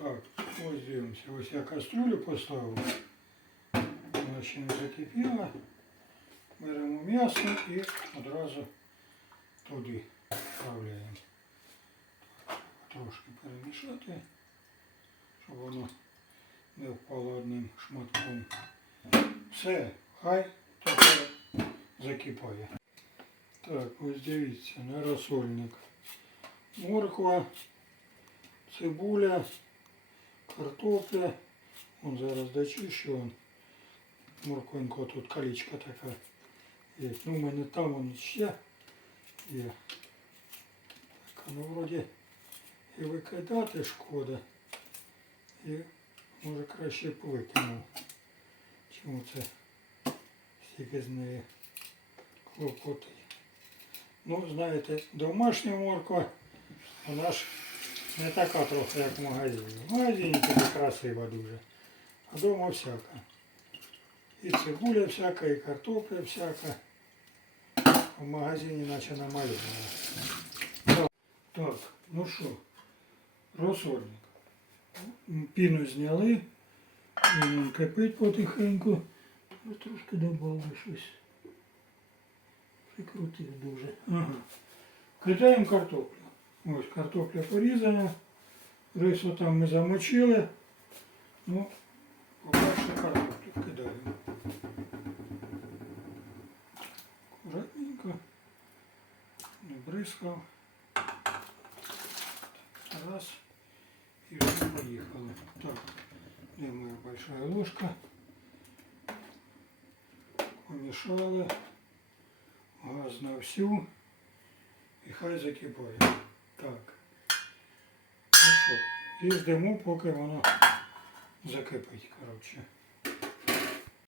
Так, ось дивимося. Ось я кастрюлю поставив. Вона ще не закипіла. Беремо м'ясо і одразу туди вправляємо. Трошки перемішати, щоб воно не впало одним шматком. Все, хай тепер закипає. Так, ось дивіться, на розсольник. Морква, цибуля, картопля. Вон зараз дочищу. Вон. Морквинка тут колечко така є. Ну, у мене там вон ще є. Так, ну вроді і викидати шкода. І може краще б викинув. Чому це стільки з неї клопоти. Ну, знаєте, домашня морква, вона ж не така трохи, як в магазині. В магазині така красива дуже. А вдома всяка. І цибуля всяка, і картопля всяка. А в магазині наче намальована. Так, так, ну що, розсольник. Піну зняли, він кипить потихеньку. Ось Трошки додали щось. Прикрутив дуже. Ага. Кидаємо картоплю. Ось картопля порізана. Рис там ми замочили. Ну, по-перше, картоплю кидаємо. Аккуратненько. Не бризкав. Раз. І вже поїхали. Так, де моя большая ложка. Помішали. Газ на всю. І хай закипає. Так. Ну що, і ждемо, поки воно закипить, коротше.